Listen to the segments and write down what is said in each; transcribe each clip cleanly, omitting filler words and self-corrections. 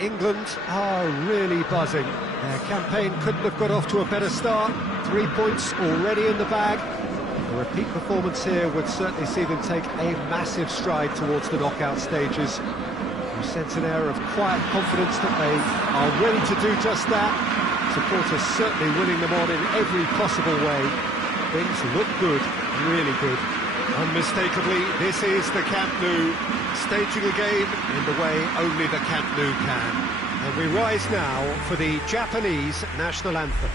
England are really buzzing. Their campaign couldn't have got off to a better start. 3 points already in the bag. A repeat performance here would certainly see them take a massive stride towards the knockout stages. You sense an air of quiet confidence that they are ready to do just that. Supporters certainly winning them on in every possible way. Things look good, really good. Unmistakably, this is the Camp Nou, staging a game in the way only the Camp Nou can. And we rise now for the Japanese national anthem.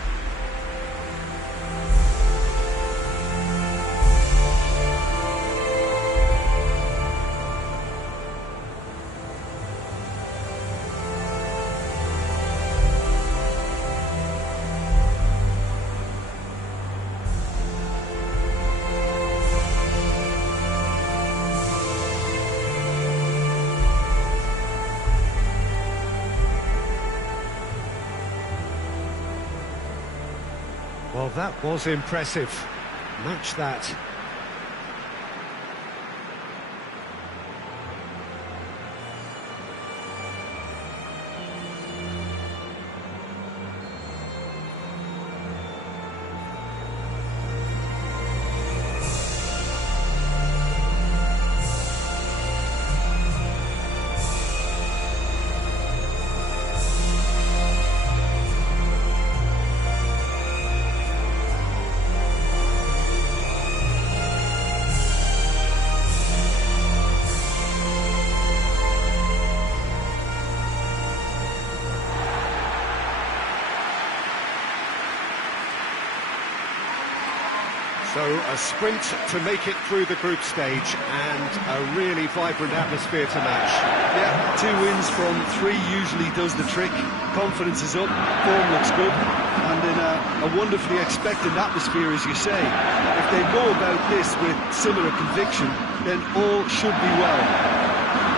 Well, that was impressive. Match that. So a sprint to make it through the group stage and a really vibrant atmosphere to match. Yeah, 2 wins from 3 usually does the trick. Confidence is up, form looks good, and in a wonderfully expectant atmosphere, as you say. If they go about this with similar conviction, then all should be well.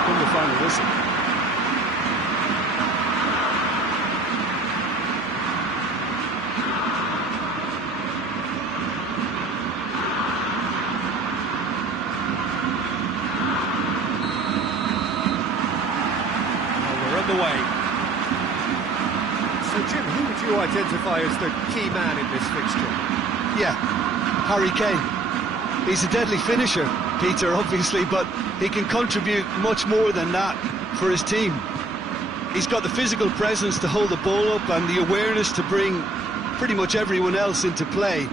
From the final whistle. Away. So Jim, who would you identify as the key man in this fixture? Yeah, Harry Kane. He's a deadly finisher, Peter, obviously, but he can contribute much more than that for his team. He's got the physical presence to hold the ball up and the awareness to bring pretty much everyone else into play.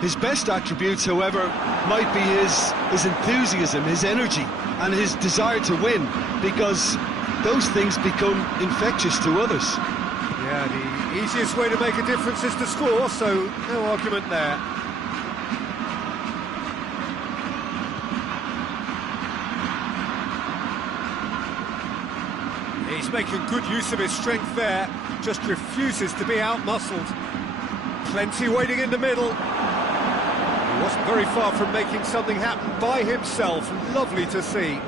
His best attributes, however, might be his enthusiasm, his energy, and his desire to win, because those things become infectious to others. Yeah, the easiest way to make a difference is to score, so no argument there. He's making good use of his strength there, just refuses to be out-muscled. Plenty waiting in the middle. He wasn't very far from making something happen by himself. Lovely to see.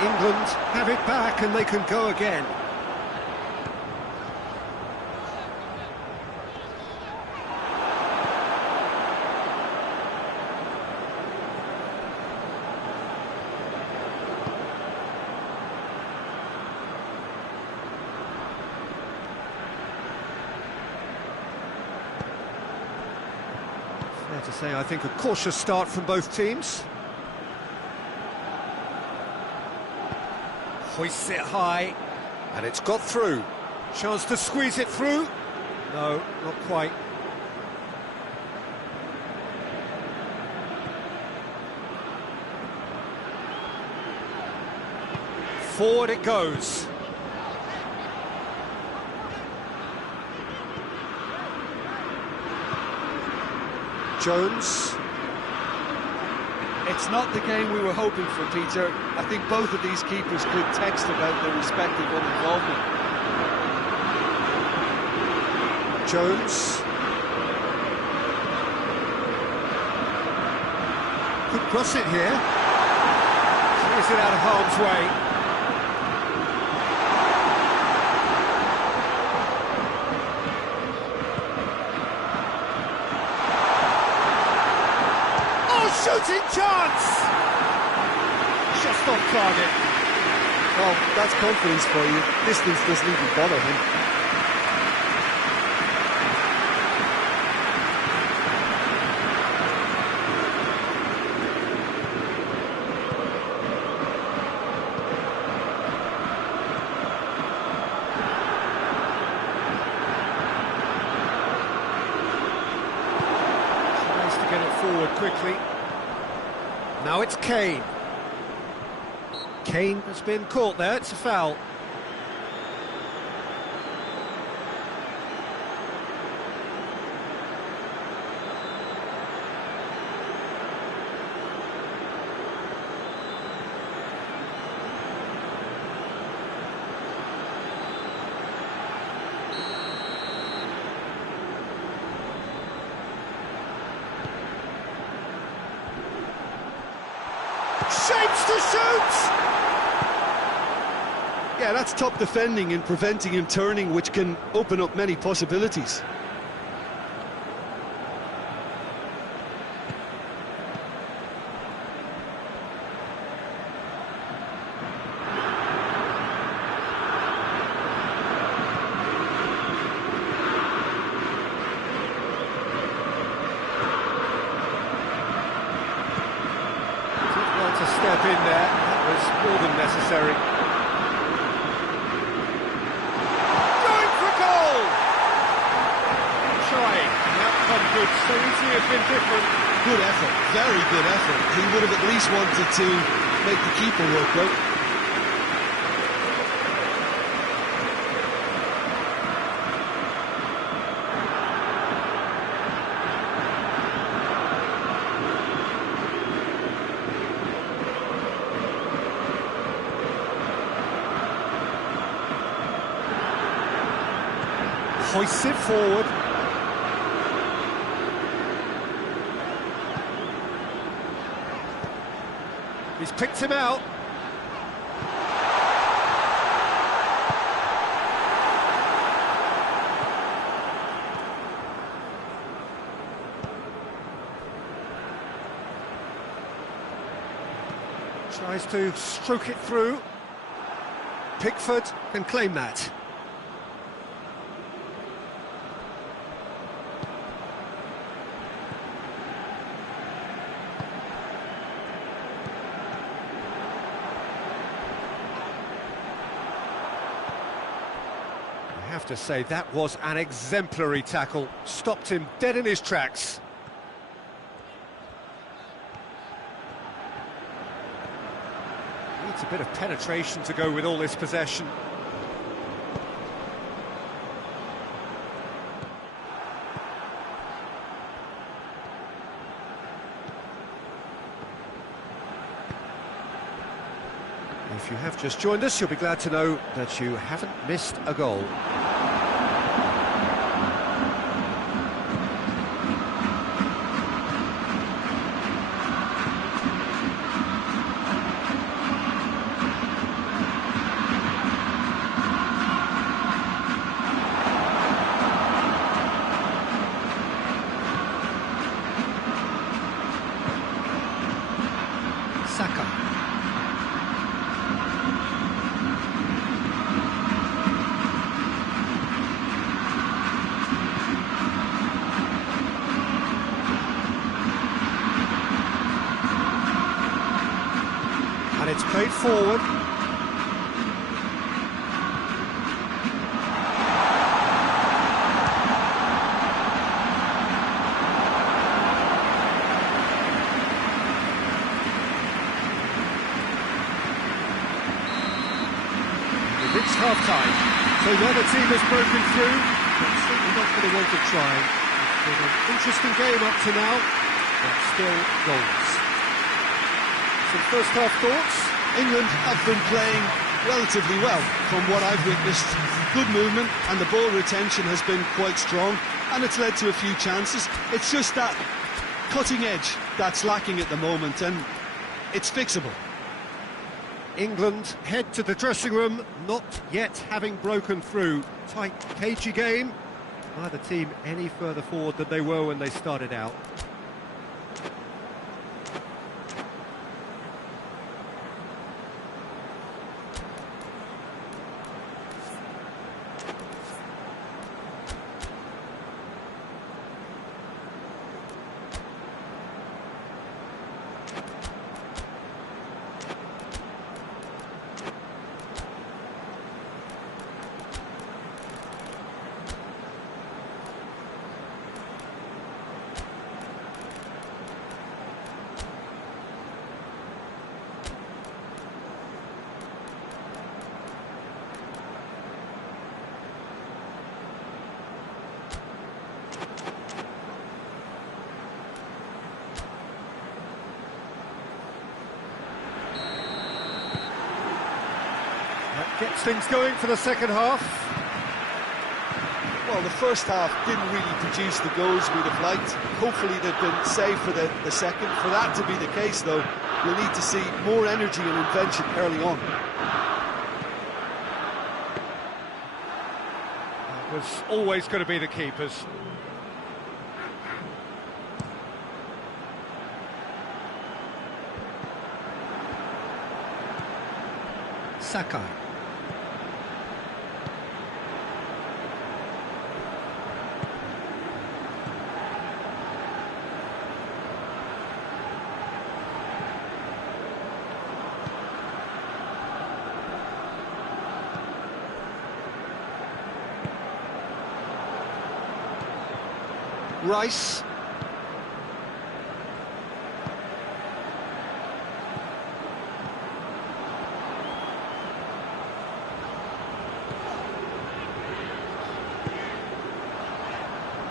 England have it back and they can go again. Fair to say, I think a cautious start from both teams. Hoists it high, and it's got through. Chance to squeeze it through. No, not quite. Forward it goes. Jones. It's not the game we were hoping for, Peter. I think both of these keepers could text about their respective involvement. Jones. Could cross it here. clears it out of harm's way. Shooting chance! Just off target. Well, that's confidence for you. Distance doesn't even bother him. Tries to get it forward quickly. Now it's Kane. Kane has been caught there, it's a foul. Shapes to shoot! Yeah, that's top defending and preventing him turning, which can open up many possibilities. To step in there, that was more than necessary. Going for goal! Trying, the outcome could so easily have been different. Good effort, very good effort. He would have at least wanted to make the keeper work, though. Hoists it forward. He's picked him out. Tries to stroke it through. Pickford can claim that. I have to say, that was an exemplary tackle. Stopped him dead in his tracks. Needs a bit of penetration to go with all this possession. If you have just joined us, you'll be glad to know that you haven't missed a goal. Saka. And it's played forward. We've reached half-time. So neither team has broken through, but certainly not going to want to try. It's been an interesting game up to now, but still goals. Some first-half thoughts? England have been playing relatively well from what I've witnessed. Good movement and the ball retention has been quite strong, and it's led to a few chances. It's just that cutting edge that's lacking at the moment, and it's fixable. England head to the dressing room, not yet having broken through. Tight, cagey game. Neither team any further forward than they were when they started out. That gets things going for the second half. Well, the first half didn't really produce the goals we'd have liked. Hopefully they've been saved for the second. For that to be the case, though, we'll need to see more energy and invention early on. That was always going to be the keepers. Sakai. Rice.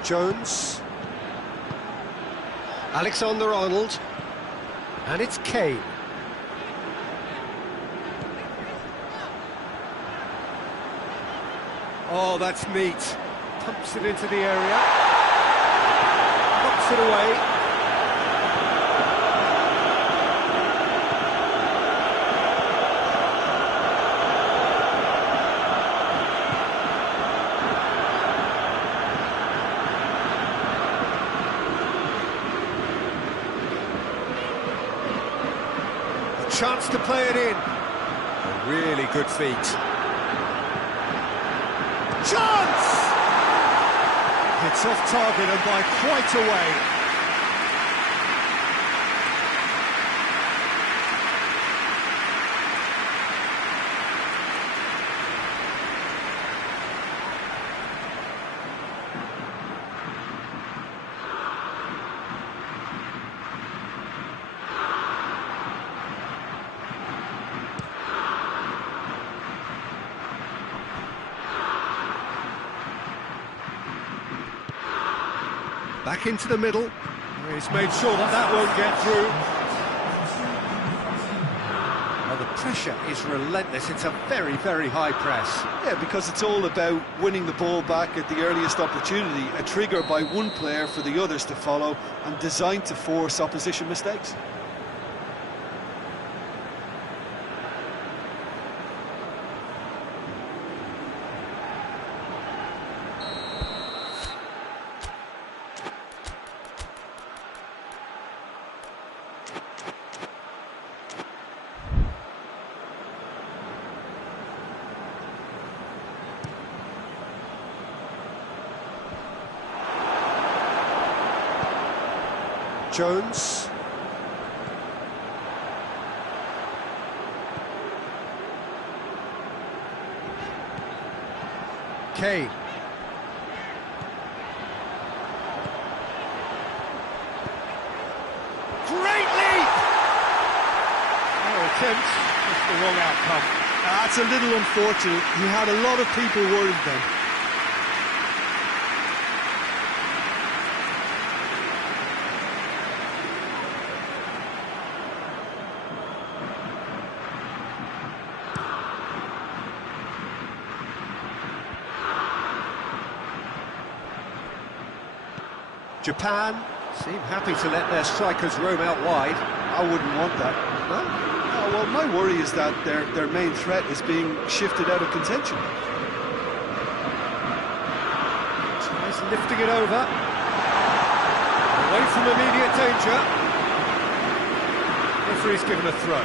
Jones. Alexander-Arnold. And it's Kane. Oh, that's neat. Pumps it into the area. Knocks it away. A chance to play it in. A really good feat. Chance! It's off target and by quite a way. Back into the middle. He's made sure that won't get through. Well, the pressure is relentless. It's a very, very high press. Yeah, because it's all about winning the ball back at the earliest opportunity, a trigger by one player for the others to follow, and designed to force opposition mistakes. Jones. Kane. Great leap! No attempt, just the wrong outcome. That's a little unfortunate. He had a lot of people worried then. Japan seem happy to let their strikers roam out wide. I wouldn't want that. No? Well, my worry is that their main threat is being shifted out of contention. Tries lifting it over. Away from immediate danger. Referee's given a throw.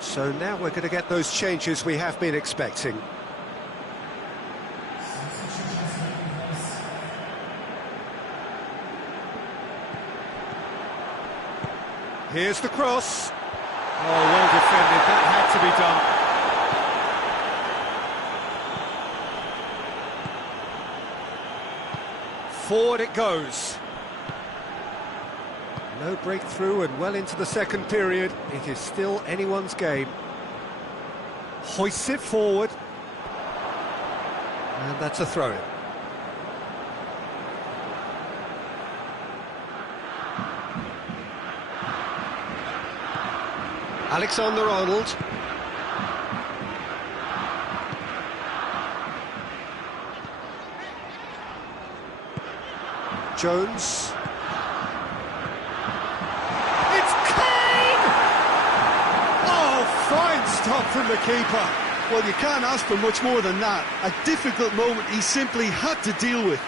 So now we're going to get those changes we have been expecting. Here's the cross. Oh, well defended, that had to be done. Forward it goes. No breakthrough and well into the second period. It is still anyone's game. Hoists it forward. And that's a throw-in. Alexander-Arnold. Jones. Fine stop from the keeper. Well, you can't ask for much more than that. A difficult moment he simply had to deal with.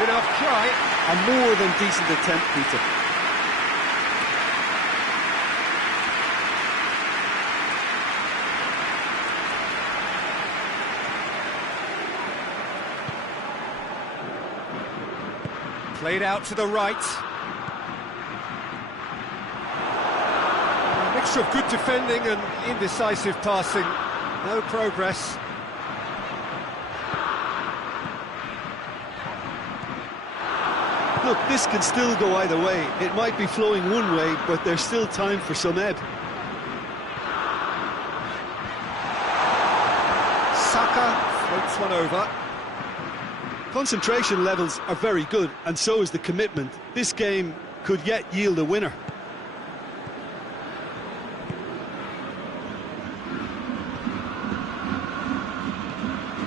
Enough try. A more than decent attempt, Peter. Played out to the right. A mixture of good defending and indecisive passing. No progress. Look, this can still go either way. It might be flowing one way, but there's still time for some ebb. Saka floats one over. Concentration levels are very good, and so is the commitment. This game could yet yield a winner.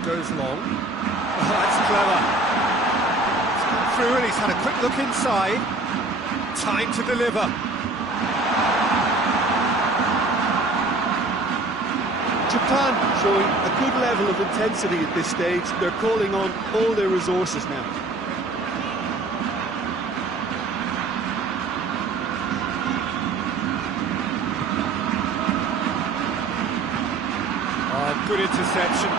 Goes long. Oh, that's clever. Through and he's had a quick look inside. Time to deliver. Japan showing a good level of intensity at this stage. They're calling on all their resources now. Oh, good interception.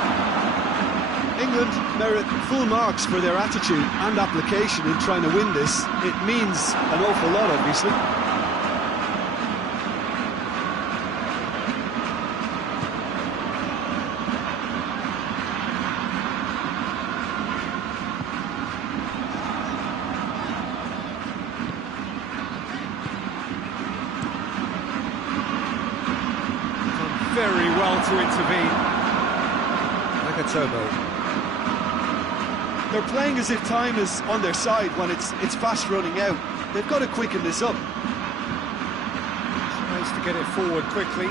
England merit full marks for their attitude and application in trying to win this. It means an awful lot, obviously. very well to intervene. Nagatomo. They're playing as if time is on their side when it's fast running out. They've got to quicken this up. Tries to get it forward quickly.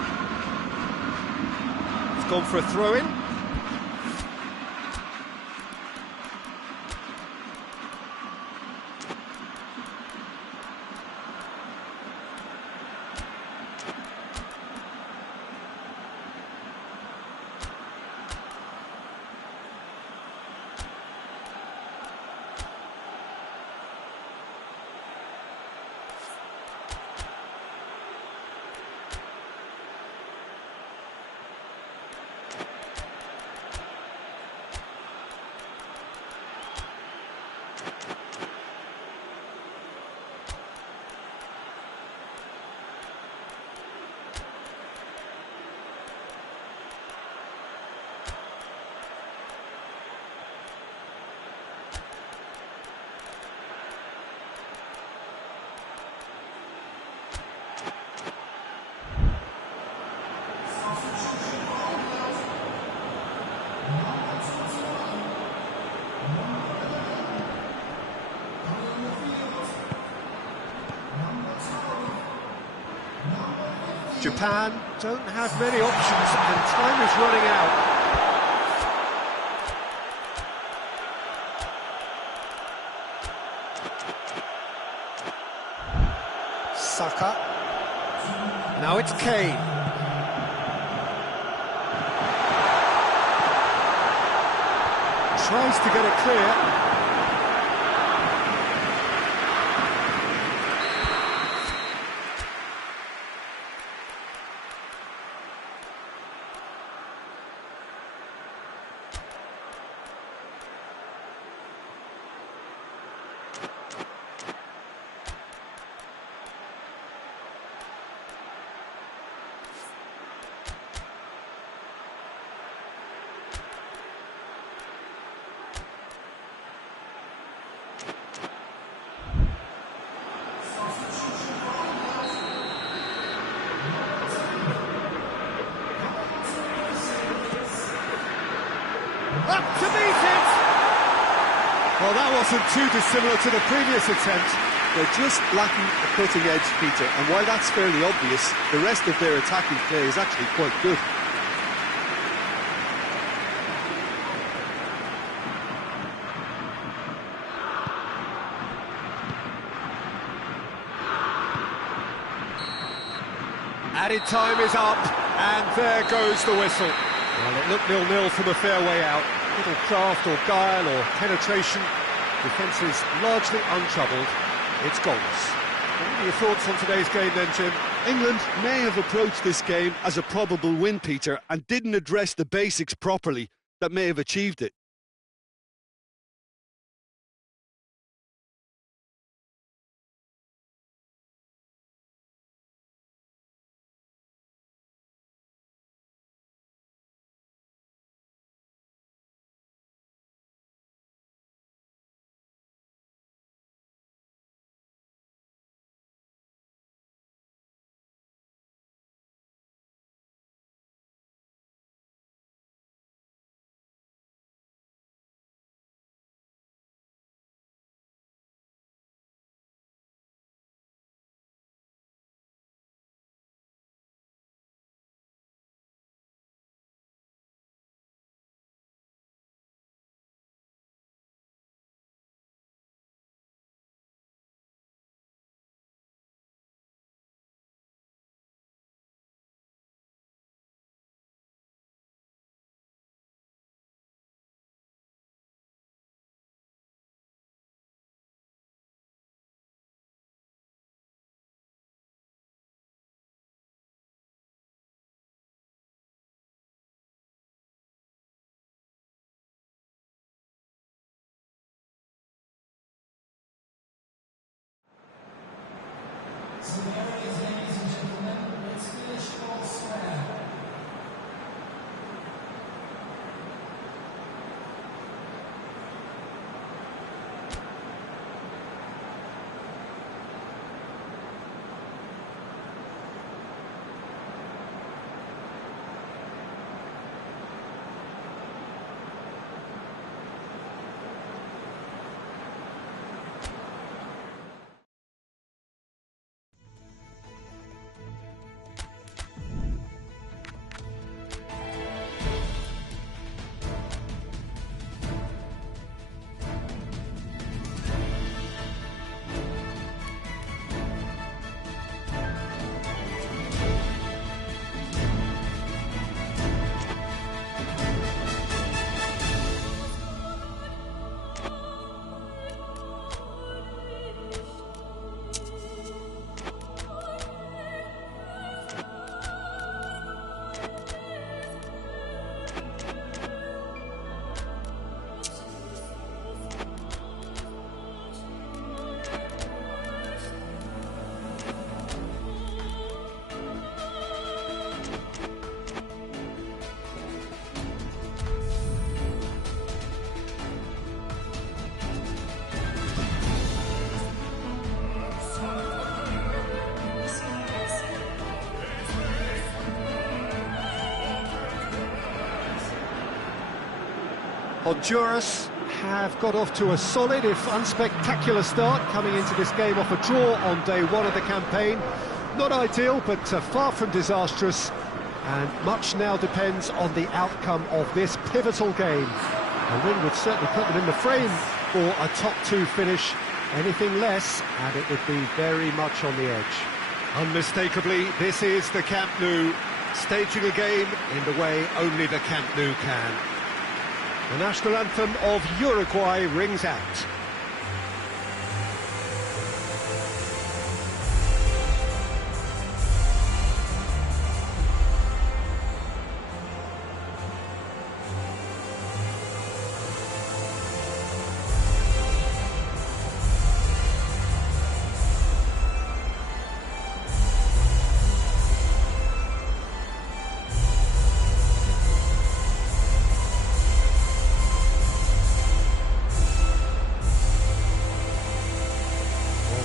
It's gone for a throw-in. Japan don't have many options and time is running out. Saka. Now it's Kane. Tries to get it clear. Up to meet it! Well, that wasn't too dissimilar to the previous attempt. They're just lacking a cutting edge, Peter, and while that's fairly obvious, the rest of their attacking play is actually quite good. Added time is up, and there goes the whistle. Well, it looked 0-0 from a fair way out. Little craft or guile or penetration. Defence is largely untroubled. It's goalless. What are your thoughts on today's game then, Jim? England may have approached this game as a probable win, Peter, and didn't address the basics properly that may have achieved it. Honduras have got off to a solid, if unspectacular start, coming into this game off a draw on day one of the campaign. Not ideal, but far from disastrous, and much now depends on the outcome of this pivotal game. A win would certainly put them in the frame for a top two finish. Anything less, and it would be very much on the edge. Unmistakably, this is the Camp Nou, staging a game in the way only the Camp Nou can. The national anthem of Uruguay rings out.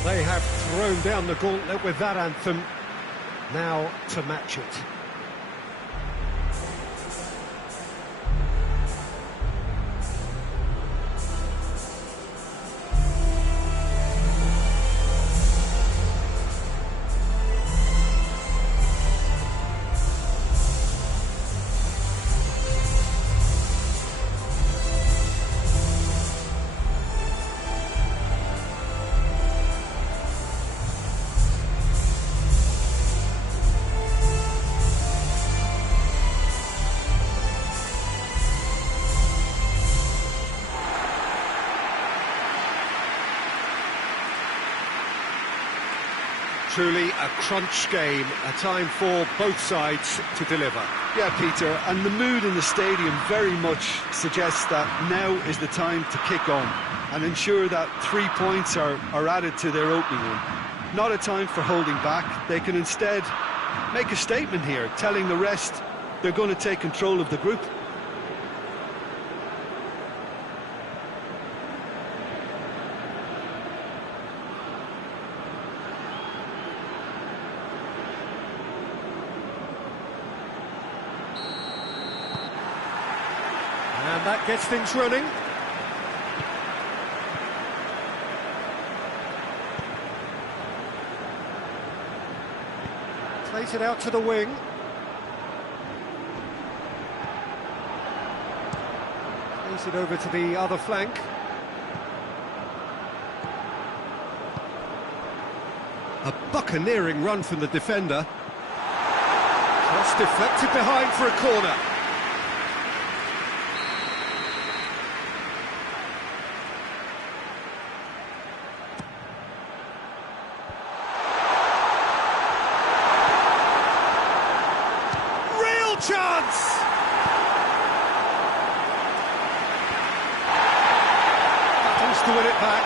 They have thrown down the gauntlet with that anthem. Now to match it. Truly a crunch game, a time for both sides to deliver. Yeah, Peter, and the mood in the stadium very much suggests that now is the time to kick on and ensure that 3 points are added to their opening run. Not a time for holding back. They can instead make a statement here, telling the rest they're going to take control of the group. And that gets things running. Plays it out to the wing. Plays it over to the other flank. A buccaneering run from the defender. Cross deflected behind for a corner. Chance! Battles to win it back.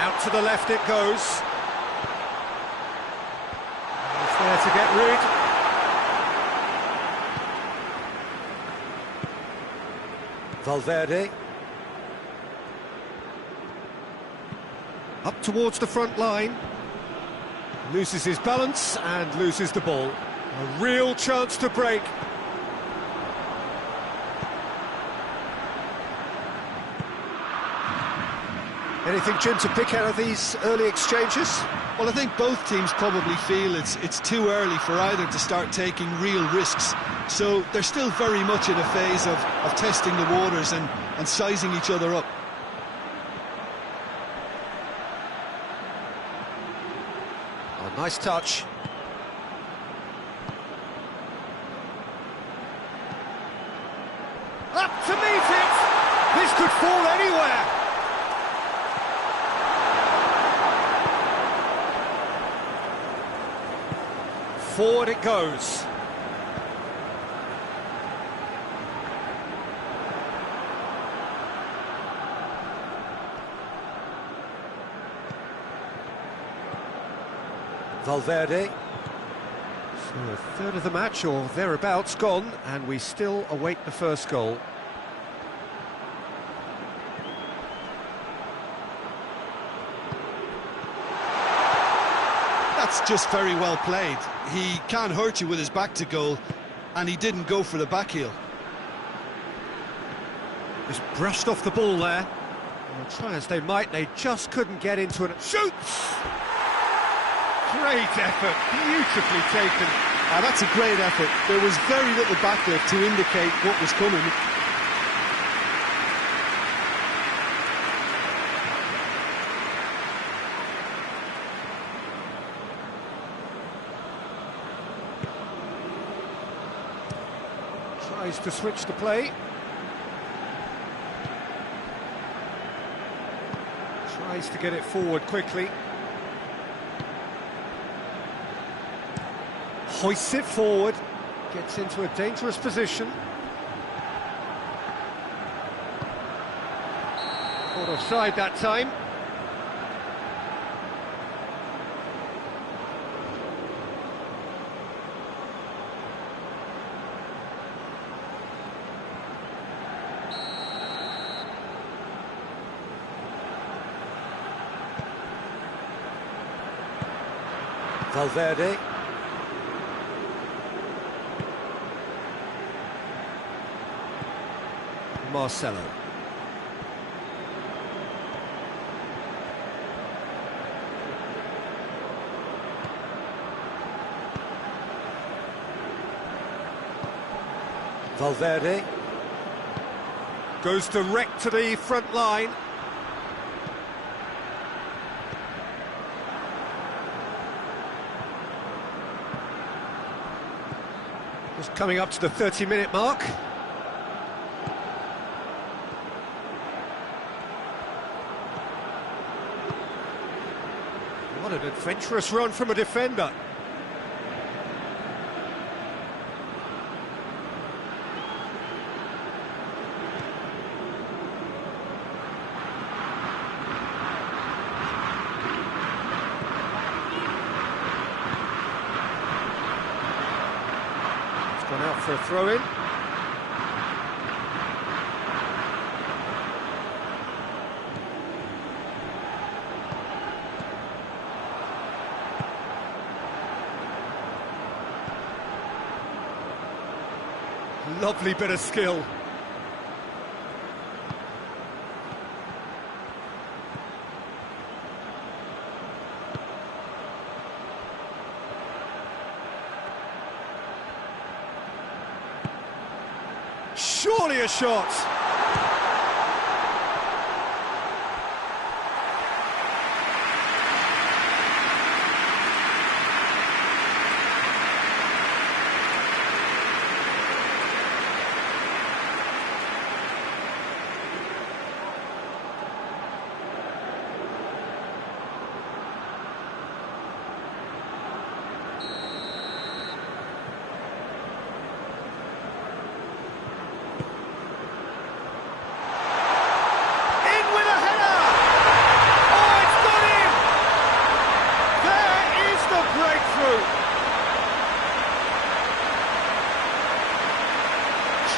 Out to the left it goes. There to get rid. Valverde. Up towards the front line. Loses his balance and loses the ball. A real chance to break. Anything, Jim, to pick out of these early exchanges? Well, I think both teams probably feel it's too early for either to start taking real risks. So they're still very much in a phase of testing the waters and sizing each other up. Oh, nice touch. Up to meet it! This could fall anywhere! Forward it goes. Valverde. So a third of the match, or thereabouts, gone, and we still await the first goal. That's just very well played. He can't hurt you with his back to goal, and he didn't go for the back heel. Just brushed off the ball there. Well, try as they might, they just couldn't get into it. Shoots! Great effort, beautifully taken. That's a great effort. There was very little backlift to indicate what was coming. Tries to switch the play. Tries to get it forward quickly. Hoists it forward. Gets into a dangerous position. Caught offside that time. Valverde. Marcelo. Valverde. Goes direct to the front line. Just coming up to the 30-minute mark. What an adventurous run from a defender. It's gone out for a throw-in. Lovely bit of skill. Surely a shot.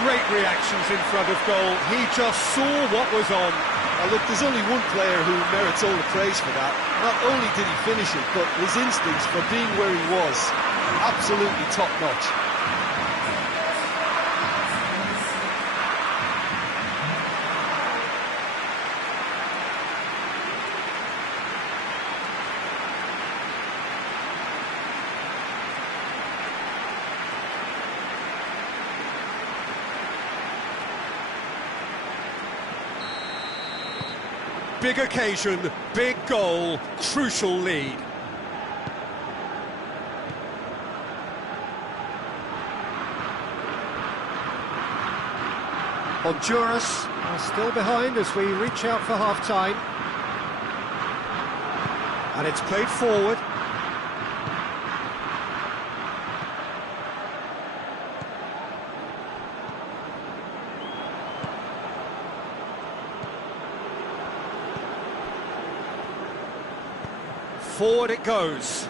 Great reactions in front of goal. He just saw what was on. Look, there's only one player who merits all the praise for that. Not only did he finish it, but his instincts for being where he was, absolutely top-notch. Big occasion, big goal, crucial lead. Honduras are still behind as we reach out for half-time. And it's played forward. Forward it goes.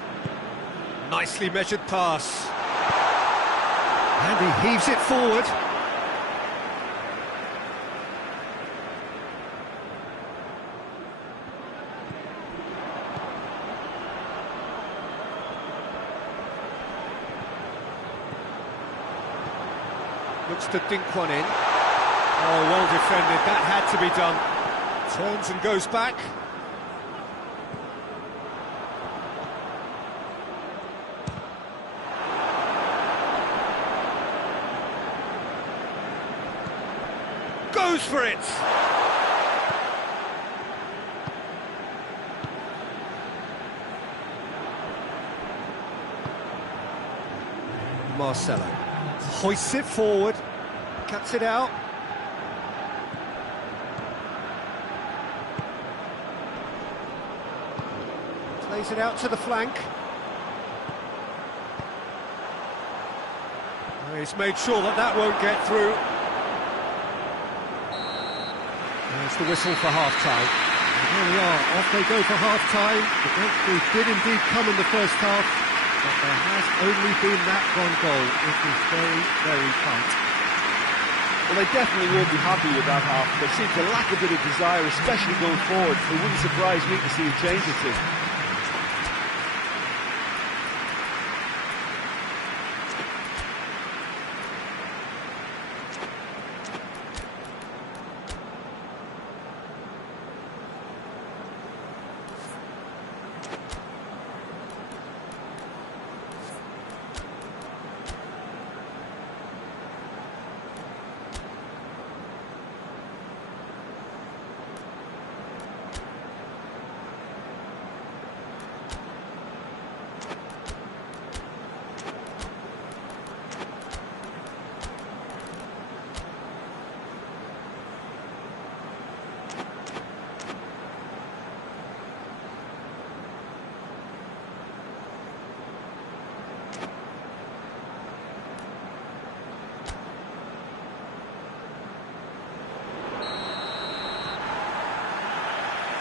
Nicely measured pass. And he heaves it forward. Looks to dink one in. Oh, well defended, that had to be done. Turns and goes back. Goes for it! Marcelo hoists it forward, cuts it out. Plays it out to the flank. Oh, he's made sure that that won't get through. There's the whistle for half-time. And here we are, off they go for half-time. The breakthrough did indeed come in the first half, but there has only been that one goal. It is very, very tight. Well, they definitely won't be happy with that half. They seem to lack a bit of desire, especially going forward. It wouldn't surprise me to see a change or two.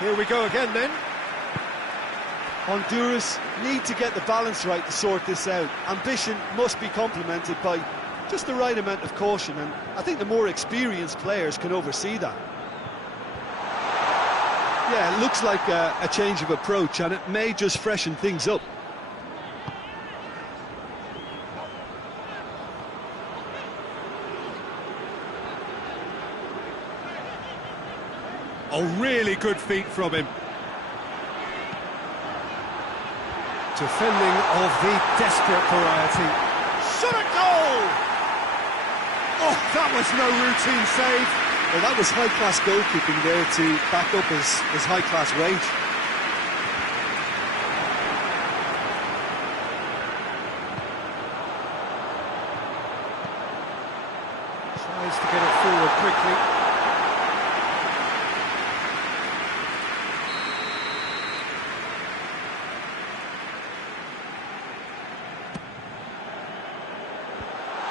Here we go again then. Honduras need to get the balance right to sort this out. Ambition must be complemented by just the right amount of caution, and I think the more experienced players can oversee that. Yeah, it looks like a change of approach, and it may just freshen things up. Oh, really good feet from him. Defending of the desperate variety. Shot at goal! Oh, that was no routine save. Well, that was high-class goalkeeping there to back up his high-class wage. Tries to get it forward quickly.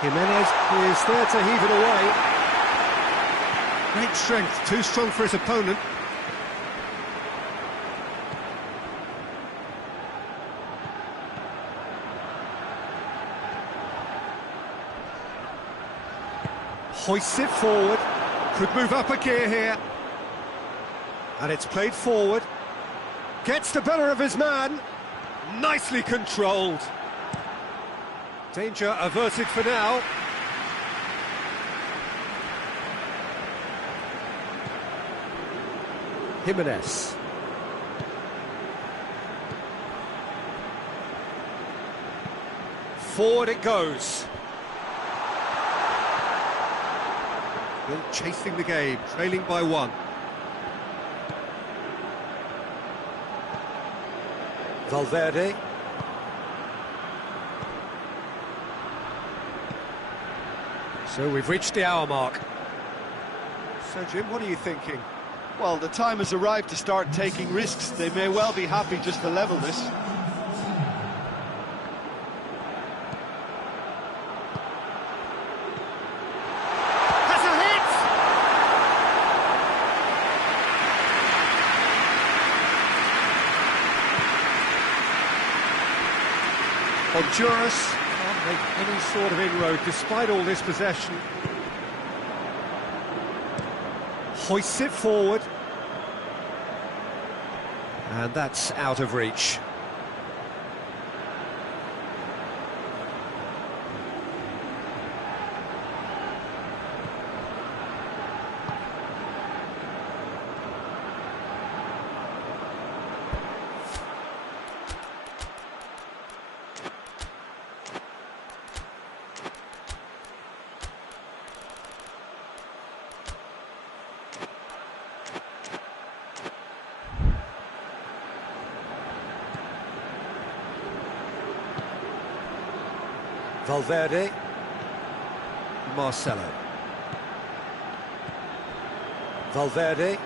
Jimenez is there to heave it away. Great strength, too strong for his opponent. Hoists it forward, could move up a gear here. And it's played forward. Gets the better of his man. Nicely controlled. Danger averted for now. Jimenez. Forward it goes. Still chasing the game, trailing by one. Valverde. So we've reached the hour mark. So Jim, what are you thinking? Well, the time has arrived to start taking risks. They may well be happy just to level this. Has a hit! Honduras on make any sort of inroad despite all this possession. Hoists it forward. And that's out of reach. Valverde, Marcelo, Valverde,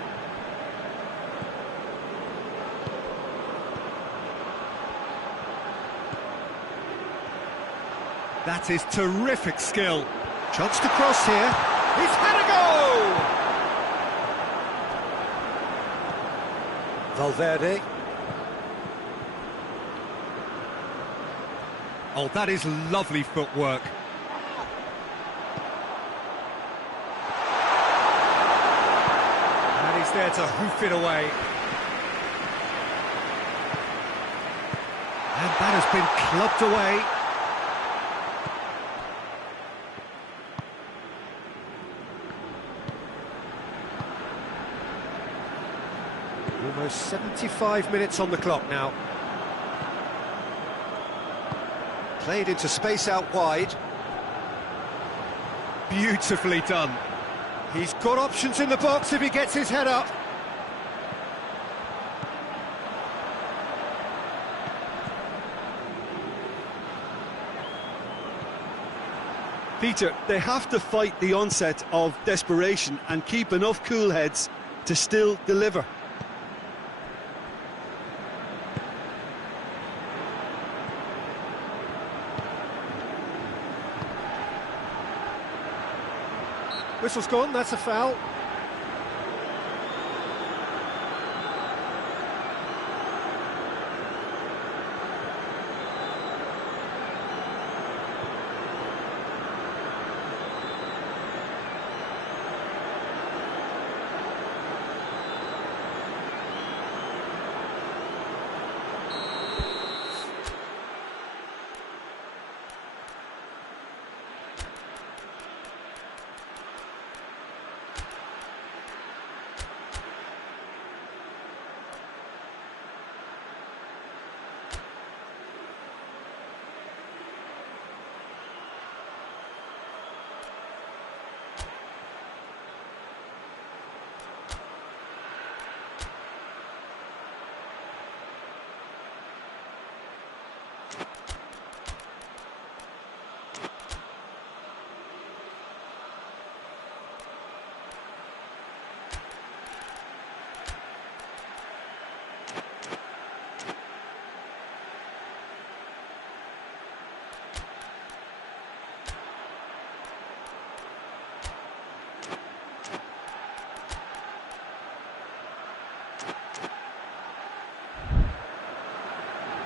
that is terrific skill. Chance to cross here, he's had a goal! Valverde. Oh, that is lovely footwork. And he's there to hoof it away. And that has been clubbed away. Almost 75 minutes on the clock now. Played into space out wide. Beautifully done. He's got options in the box if he gets his head up. Peter, they have to fight the onset of desperation and keep enough cool heads to still deliver. Whistle's gone, that's a foul.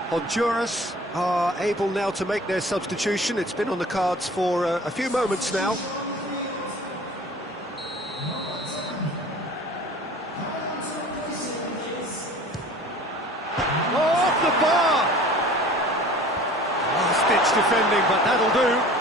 Honduras are able now to make their substitution. It's been on the cards for a few moments now. Off the bar! Last-ditch defending, but that'll do.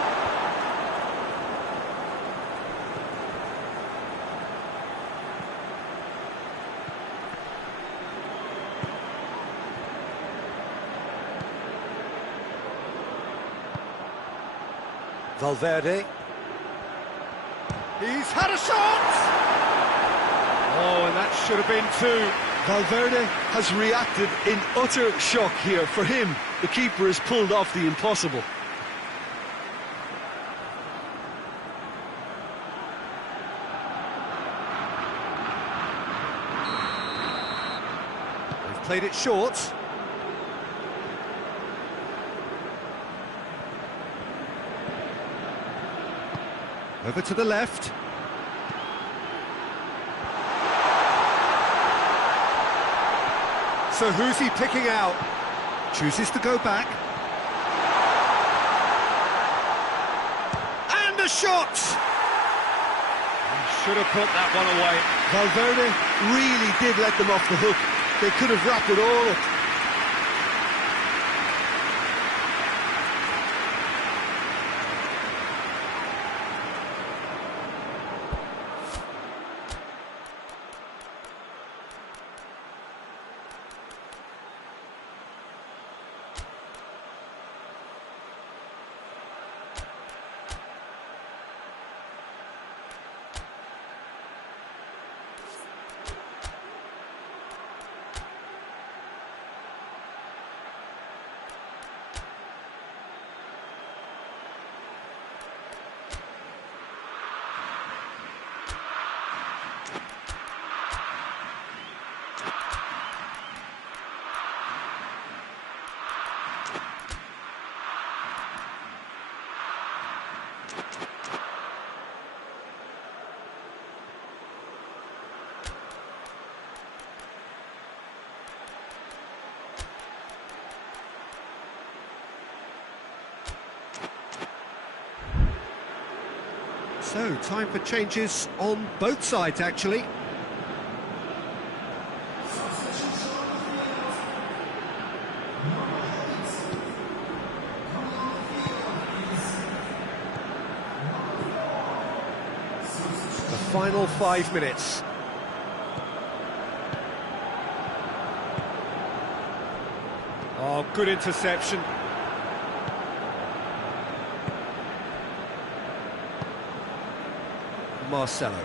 Valverde. He's had a shot! Oh, and that should have been two. Valverde has reacted in utter shock here. For him, the keeper has pulled off the impossible. They've played it short. Over to the left. So who's he picking out? Chooses to go back. a shot! Should have put that one away. Valverde really did let them off the hook. They could have wrapped it all up. So, time for changes on both sides, actually. The final 5 minutes. Oh, good interception. Marcelo.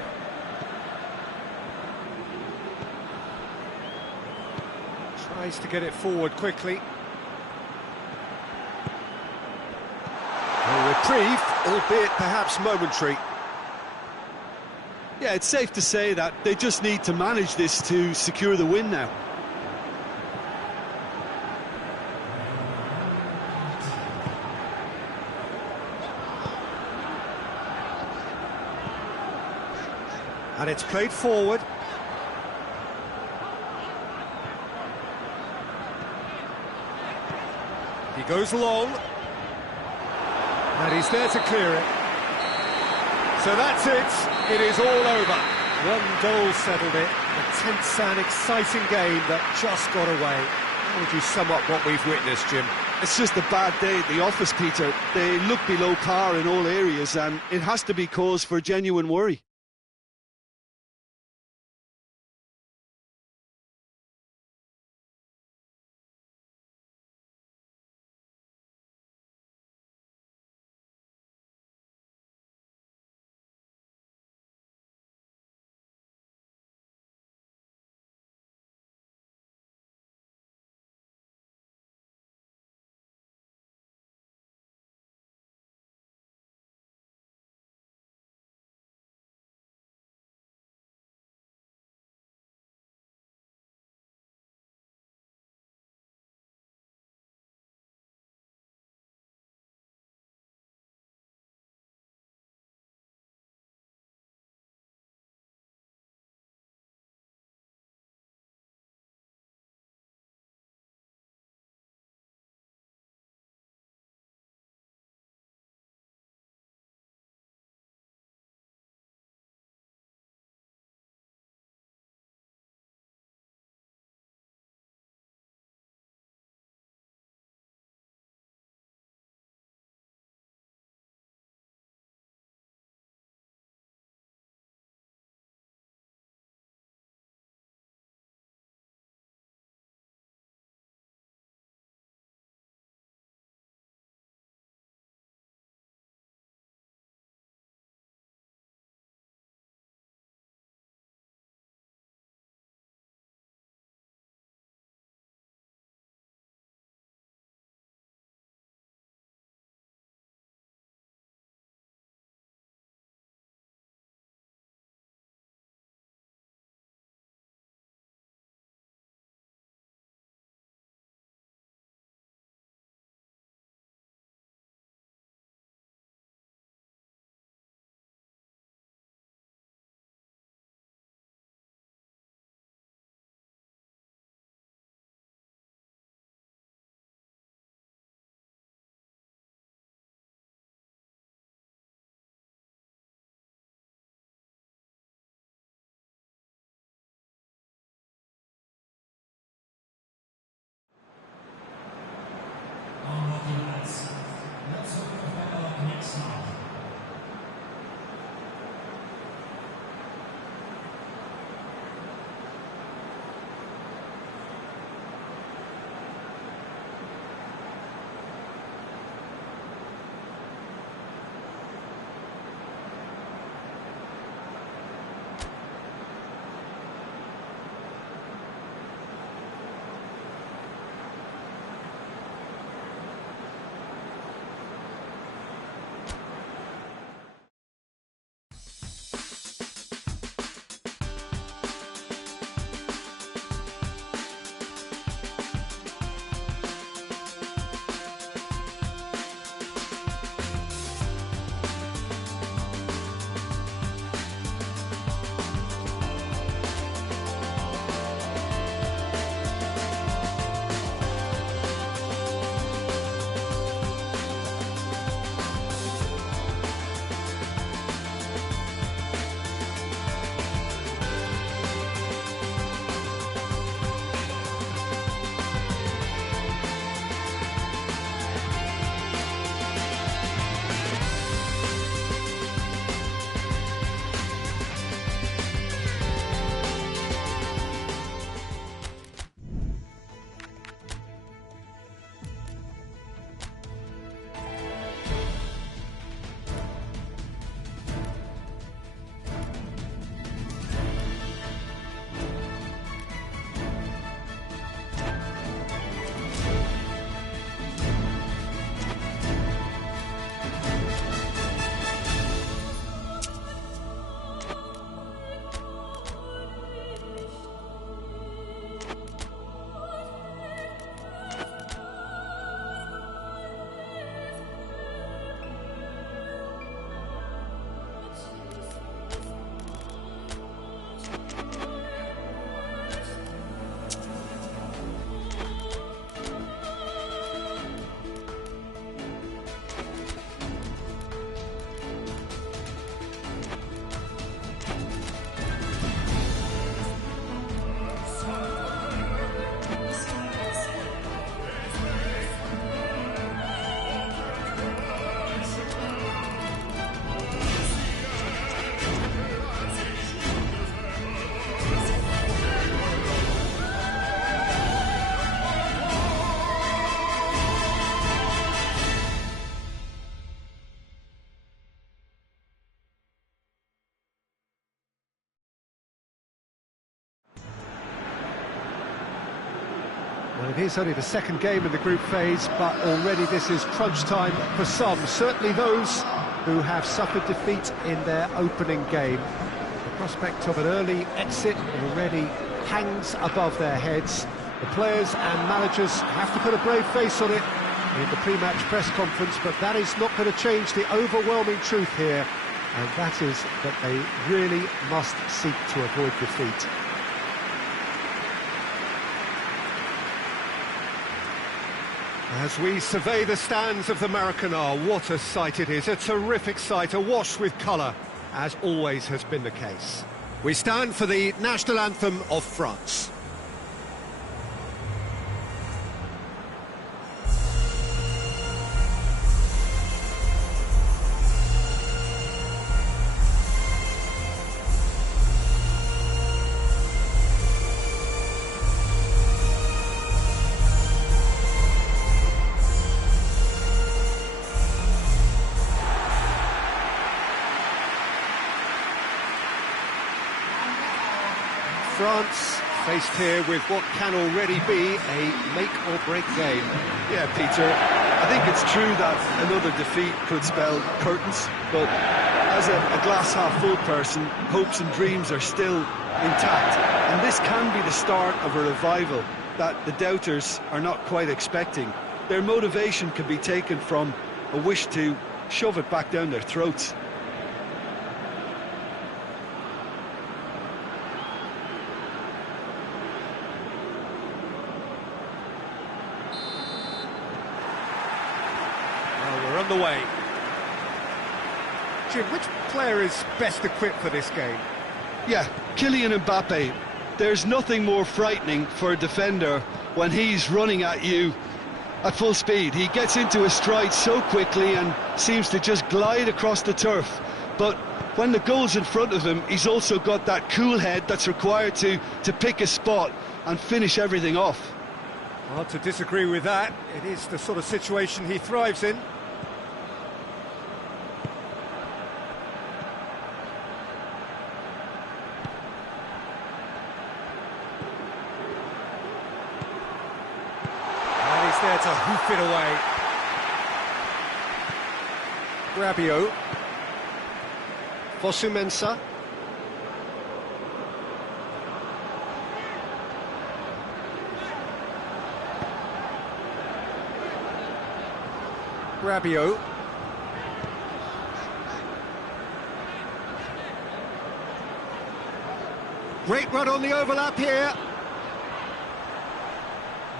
Tries to get it forward quickly. A reprieve, albeit perhaps momentary. Yeah, it's safe to say that they just need to manage this to secure the win now. And it's played forward. He goes long. And he's there to clear it. So that's it. It is all over. One goal settled it. A tense and exciting game that just got away. How would you sum up what we've witnessed, Jim? It's just a bad day at the office, Peter. They look below par in all areas, and it has to be cause for genuine worry. Well, it is only the second game in the group phase, but already this is crunch time for some, certainly those who have suffered defeat in their opening game. The prospect of an early exit already hangs above their heads. The players and managers have to put a brave face on it in the pre-match press conference, but that is not going to change the overwhelming truth here, and that is that they really must seek to avoid defeat. As we survey the stands of the Maracanã, what a sight it is, a terrific sight, awash with colour, as always has been the case. We stand for the national anthem of France. France faced here with what can already be a make-or-break game. Yeah, Peter, I think it's true that another defeat could spell curtains, but as a glass-half-full person, hopes and dreams are still intact, and this can be the start of a revival that the doubters are not quite expecting. Their motivation can be taken from a wish to shove it back down their throats. On the way. Jim, which player is best equipped for this game? Yeah, Kylian Mbappe. There's nothing more frightening for a defender when he's running at you at full speed. He gets into his stride so quickly and seems to just glide across the turf. But when the goal's in front of him, he's also got that cool head that's required to pick a spot and finish everything off. Hard to disagree with that. It is the sort of situation he thrives in. There to hoof it away. Rabiot. Fosu-Mensah. Rabiot. Great run on the overlap here.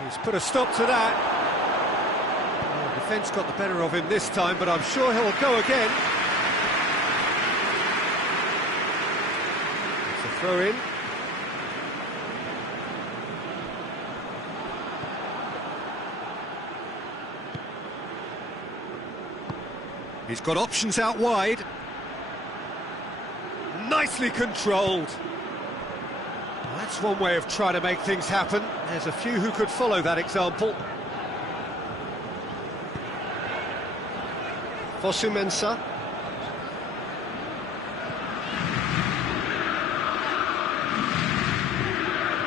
He's put a stop to that. The defence got the better of him this time, but I'm sure he'll go again. It's a throw-in. He's got options out wide. Nicely controlled. That's one way of trying to make things happen. There's a few who could follow that example. Fosu-Mensah.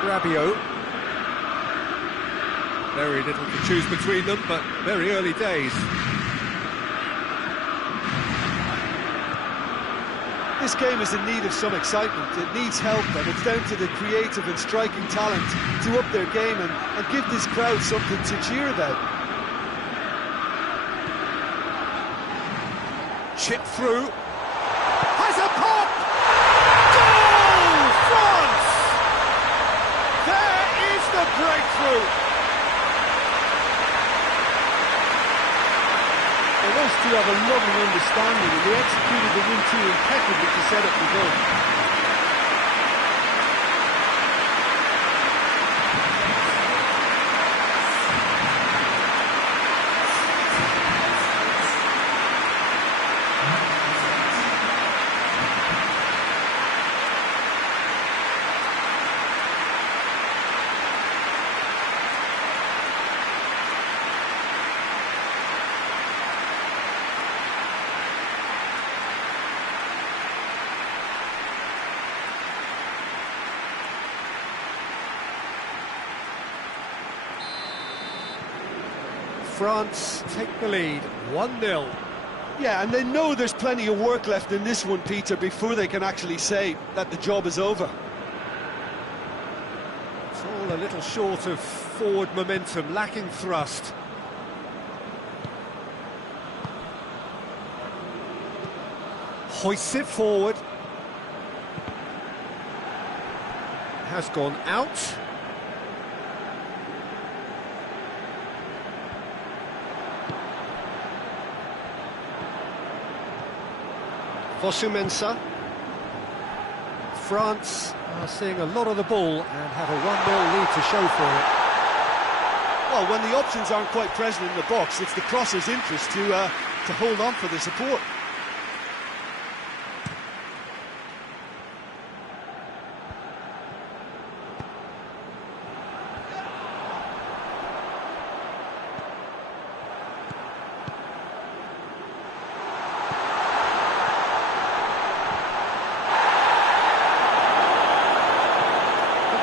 Rabiot. Very little to choose between them, but very early days. This game is in need of some excitement. It needs help, and it's down to the creative and striking talent to up their game and give this crowd something to cheer about. Chip through. Has a pop! Goal! France! There is the breakthrough! Those two have a lovely understanding, and they executed the 1-2 impeccably to set up the goal. France take the lead, 1-0. Yeah, and they know there's plenty of work left in this one, Peter, before they can actually say that the job is over. It's all a little short of forward momentum, lacking thrust. Hoists it forward. Has gone out. Fosu-Mensah. France are seeing a lot of the ball and have a 1-0 lead to show for it. Well, when the options aren't quite present in the box, it's the crosser's interest to hold on for the support.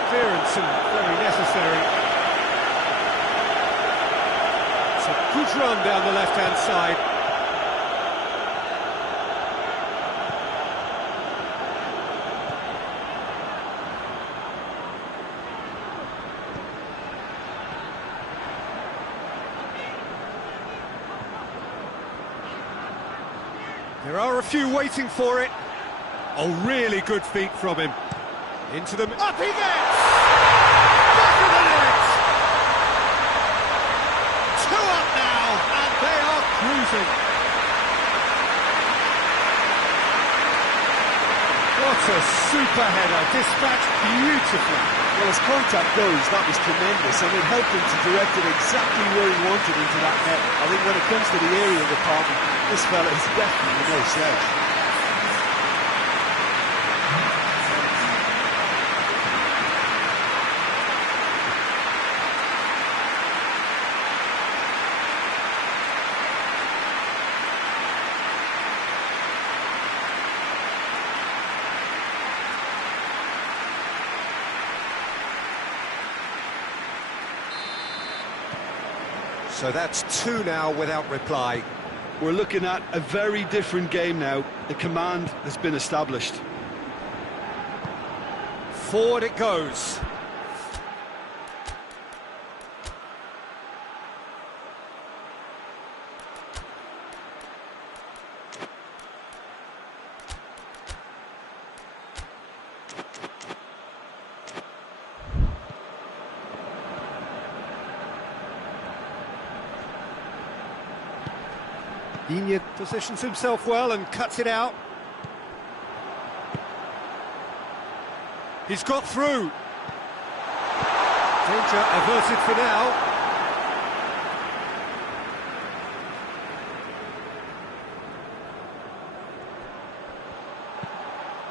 Clearance and very necessary. It's a good run down the left-hand side. There are a few waiting for it. Oh, really good feet from him. Into the... Up he gets! Back of the net! 2 up now, and they are cruising. What a super header, dispatched beautifully. Well, as contact goes, that was tremendous, and it helped him to direct it exactly where he wanted into that net. I think when it comes to the aerial department, this fella is definitely no slouch. So that's 2 now without reply. We're looking at a very different game now. The command has been established. Forward it goes. Digne positions himself well and cuts it out. He's got through. Danger averted for now.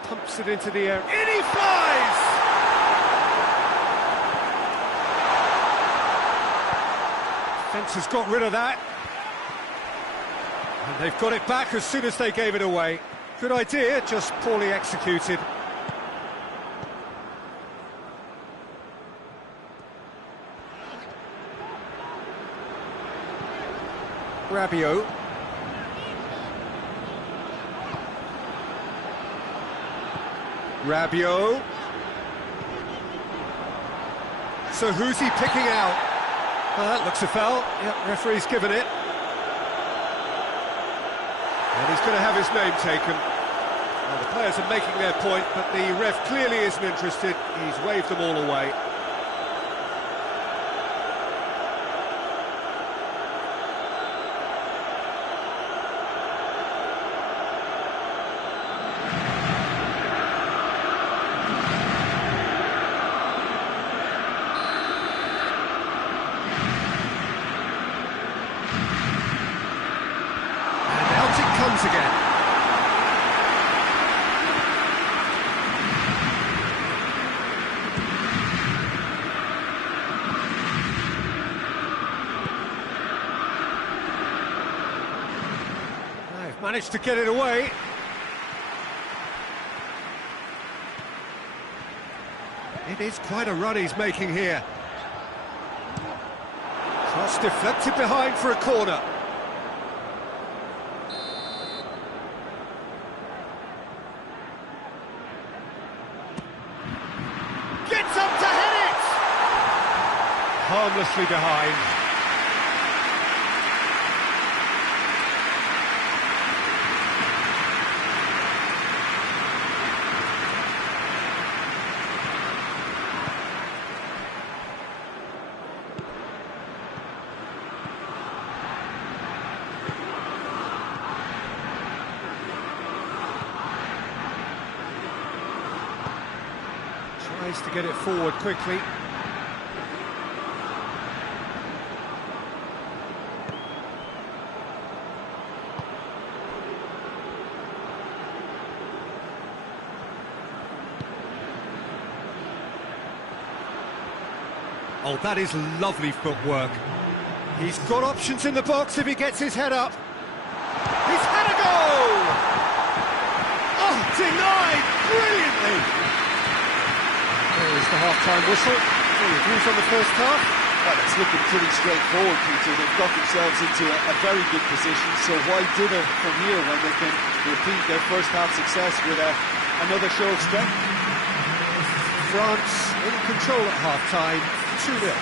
Pumps it into the air. In he flies! Fence has got rid of that. And they've got it back as soon as they gave it away. Good idea, just poorly executed. Rabiot. Rabiot. So who's he picking out? Well, that looks a foul. Yep, referee's given it. And he's going to have his name taken. Well, the players are making their point, but the ref clearly isn't interested. He's waved them all away. Comes again. They've managed to get it away. It is quite a run he's making here. That's deflected behind for a corner. Gets up to head it! Harmlessly behind. Tries to get it forward quickly. Oh, that is lovely footwork. He's got options in the box if he gets his head up. He's had a goal! Oh, denied brilliantly! There is the half-time whistle. Any views on the first half? Well, it's looking pretty straightforward, Peter. They've got themselves into a very good position, so why dither from here when they can repeat their first half success with another show of strength? France in control at half-time, 2-0.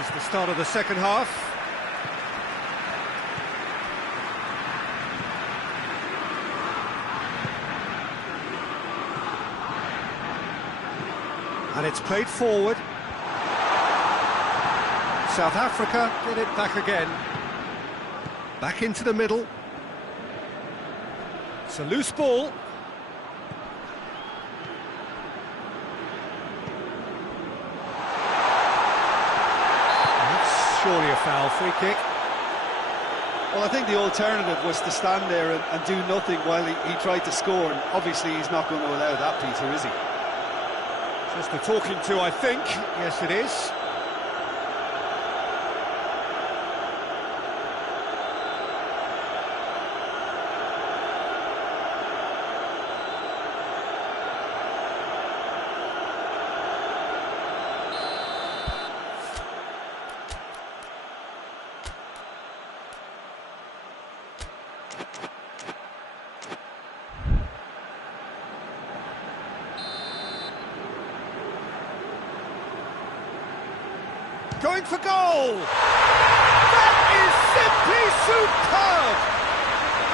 It's the start of the second half. And it's played forward. South Africa get it back again. Back into the middle. It's a loose ball. Surely a foul, free kick. Well, I think the alternative was to stand there and do nothing while he tried to score, and obviously he's not going to allow that, Peter, is he? Just the talking to, I think. Yes, it is. Going for goal! That is simply superb!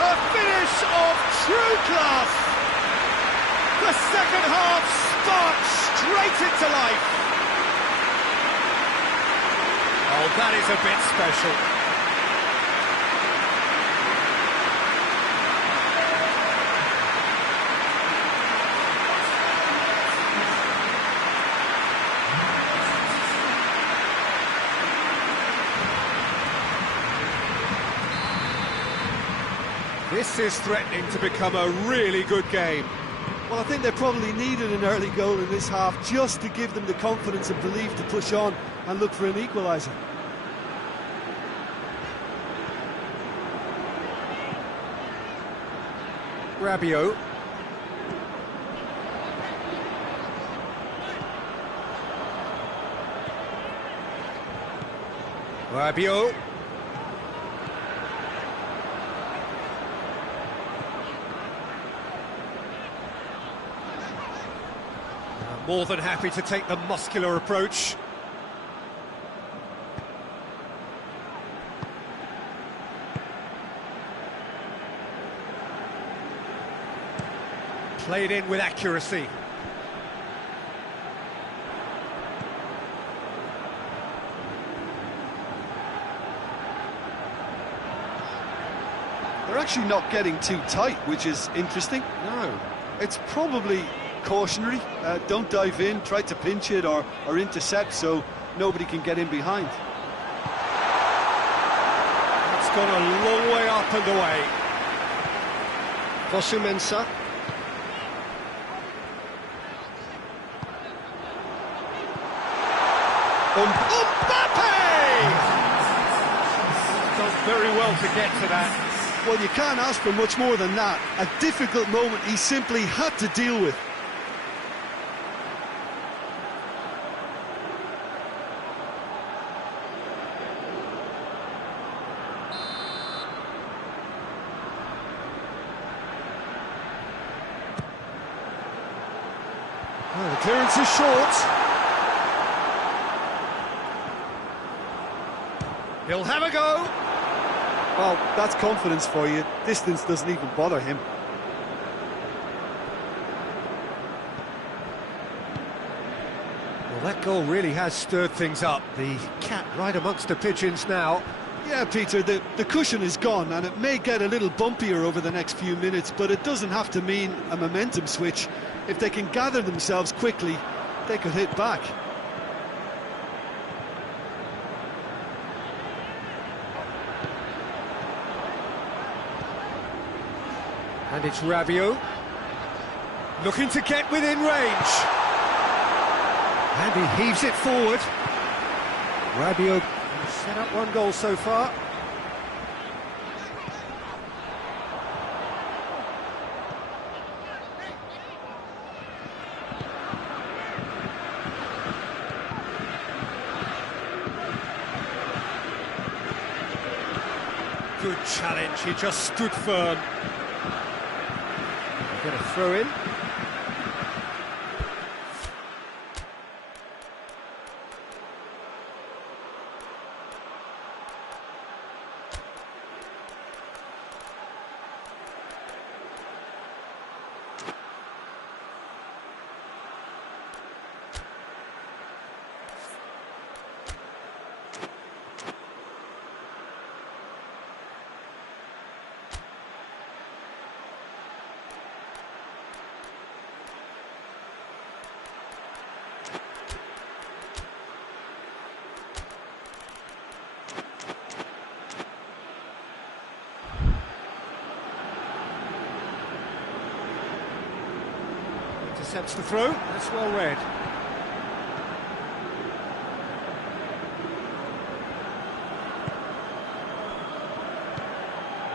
A finish of true class! The second half sparks straight into life! Oh, that is a bit special. This is threatening to become a really good game. Well, I think they probably needed an early goal in this half just to give them the confidence and belief to push on and look for an equaliser. Rabiot. Rabiot. More than happy to take the muscular approach. Played in with accuracy. They're actually not getting too tight, which is interesting. No. It's probably cautionary. Don't dive in, try to pinch it or intercept so nobody can get in behind. That's gone a long way up and away. Fosu-Mensah. Mbappe! Done very well to get to that. Well, you can't ask for much more than that. A difficult moment he simply had to deal with. Well, the clearance is short. He'll have a go. Well, that's confidence for you. Distance doesn't even bother him. Well, that goal really has stirred things up. The cat right amongst the pigeons now. Yeah, Peter, the cushion is gone, and it may get a little bumpier over the next few minutes, but it doesn't have to mean a momentum switch. If they can gather themselves quickly, they could hit back. And it's Rabiot, looking to get within range. And he heaves it forward. Rabiot has set up one goal so far. Good challenge, he just stood firm. Get a throw in. Intercepts the throw, that's well read.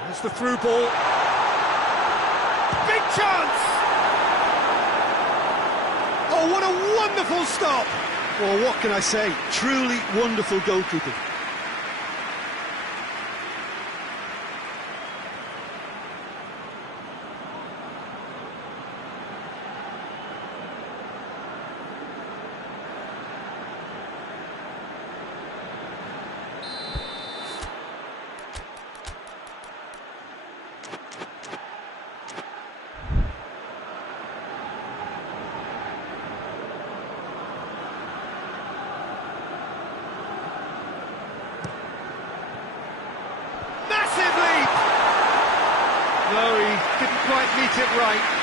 There's the through ball. Big chance! Oh, what a wonderful stop! Well, what can I say? Truly wonderful goalkeeping. No, he didn't quite meet it right.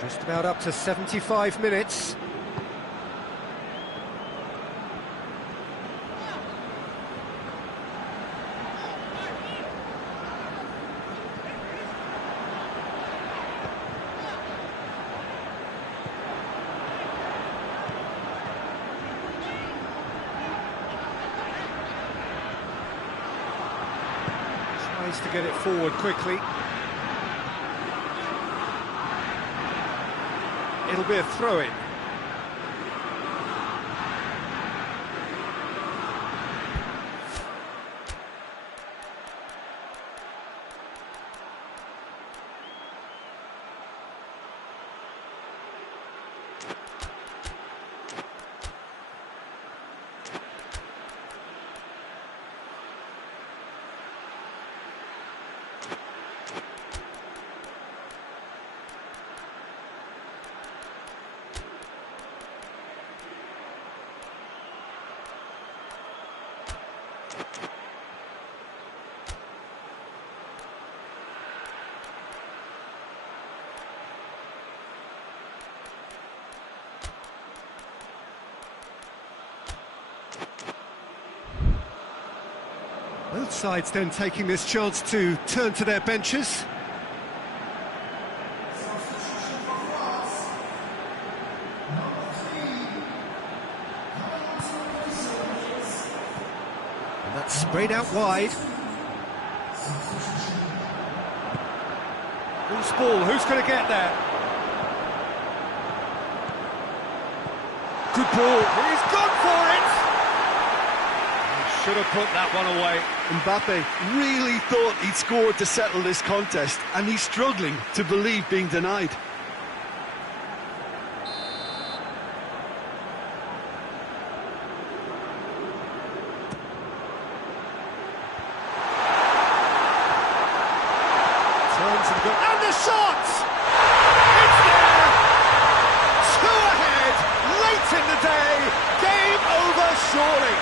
Just about up to 75 minutes. Tries to get it forward quickly. It'll be a throw-in. Both sides then taking this chance to turn to their benches. And that's sprayed out wide. Loose ball, who's going to get there? Good ball, he's gone for it! He should have put that one away. Mbappe really thought he'd scored to settle this contest, and he's struggling to believe being denied. And the shot! It's there! Two ahead, late in the day, game over surely.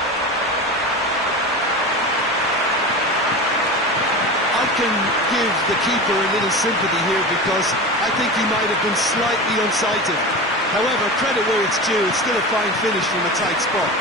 I can give the keeper a little sympathy here because I think he might have been slightly unsighted. However, credit where it's due, it's still a fine finish from a tight spot.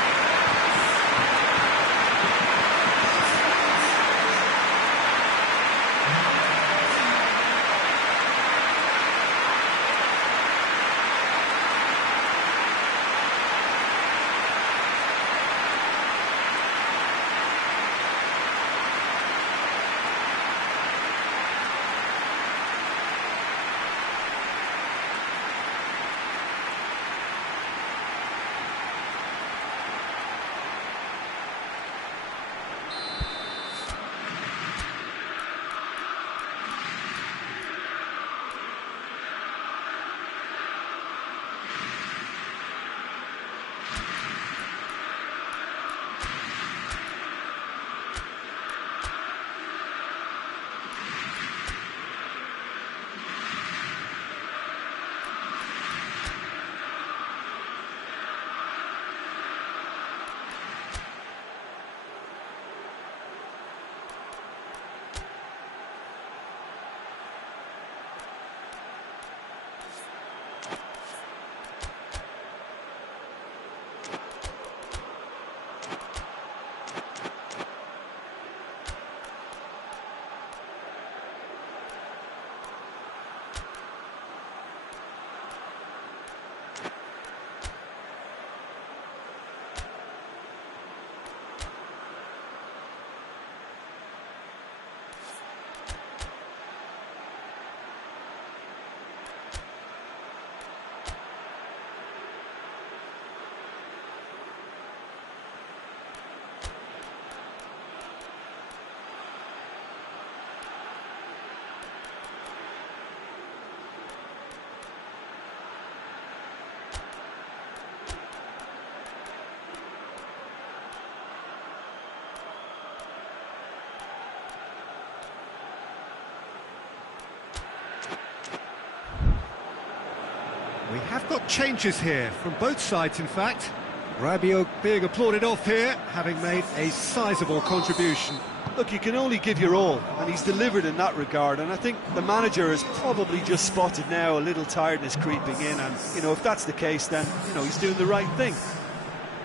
We have got changes here, from both sides in fact. Rabiot being applauded off here, having made a sizable contribution. Look, you can only give your all, and he's delivered in that regard, and I think the manager has probably just spotted now a little tiredness creeping in, and, you know, if that's the case, then, you know, he's doing the right thing.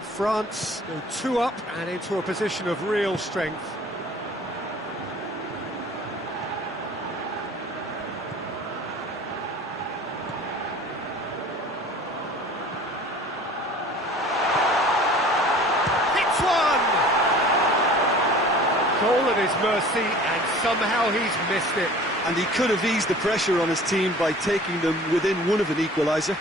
France go 2 up and into a position of real strength. Goal at his mercy, and somehow he's missed it. And he could have eased the pressure on his team by taking them within one of an equaliser.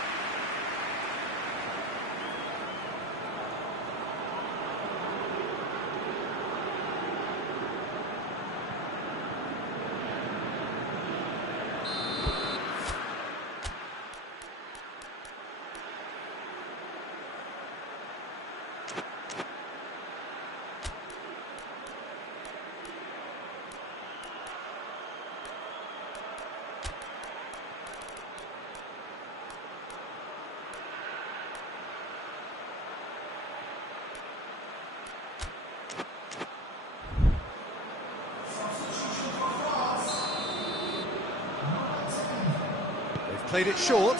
Played it short.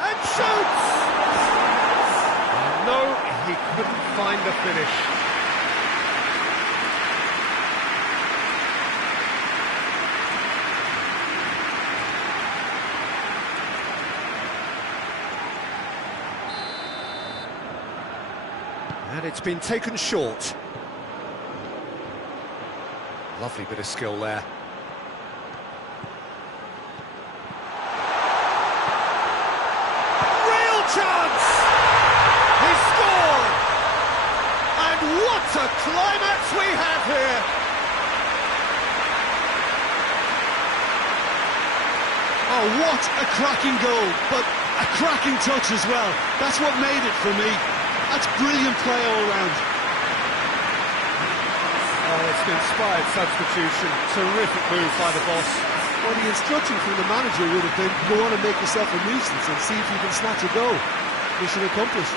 And shoots! No, he couldn't find the finish. And it's been taken short. Lovely bit of skill there. Real chance! He scored! And what a climax we have here! Oh, what a cracking goal, but a cracking touch as well. That's what made it for me. That's brilliant play all round. Oh, it's an inspired substitution. Terrific move by the boss. Well, the instruction from the manager would have been, go on and make yourself a nuisance and see if you can snatch a goal. Mission accomplished.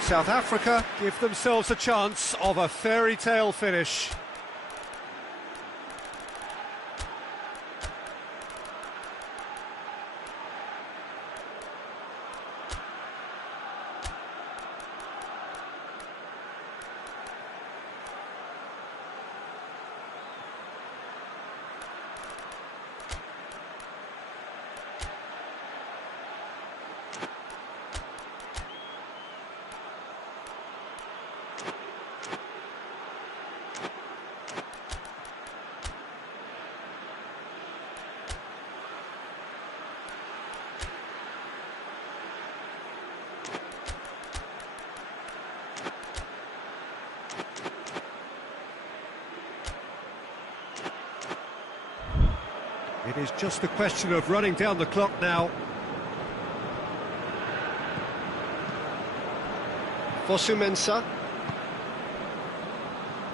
South Africa give themselves a chance of a fairy tale finish. It is just a question of running down the clock now. Fosu-Mensah.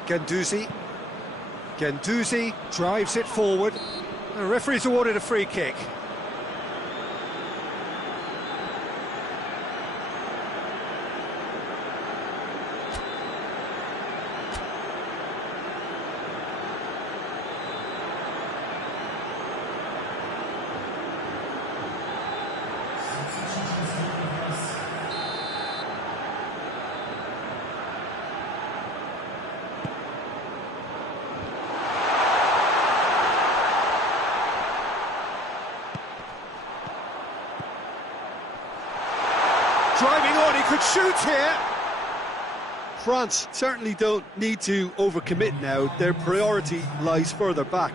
Guendouzi. Guendouzi drives it forward. The referee's awarded a free kick. Driving on, he could shoot here. France certainly don't need to overcommit now. Their priority lies further back.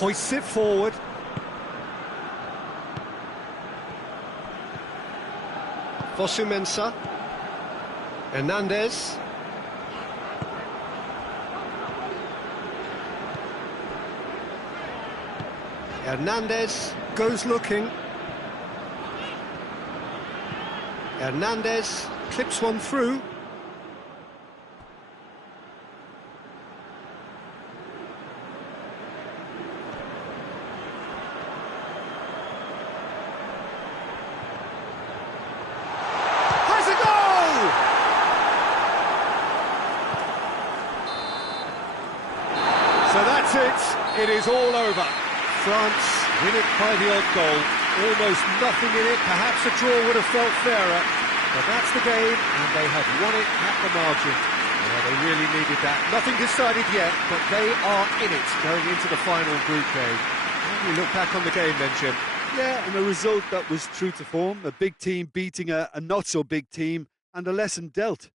Hoists it forward. Fosu-Mensah. Hernandez. Hernandez goes looking. Hernandez clips one through. So that's it. It is all over. France win it by the odd goal. Almost nothing in it. Perhaps a draw would have felt fairer. But that's the game, and they have won it at the margin. Yeah, they really needed that. Nothing decided yet, but they are in it going into the final group game. And we look back on the game then, Jim. Yeah, and a result that was true to form. A big team beating a not-so-big team, and a lesson dealt.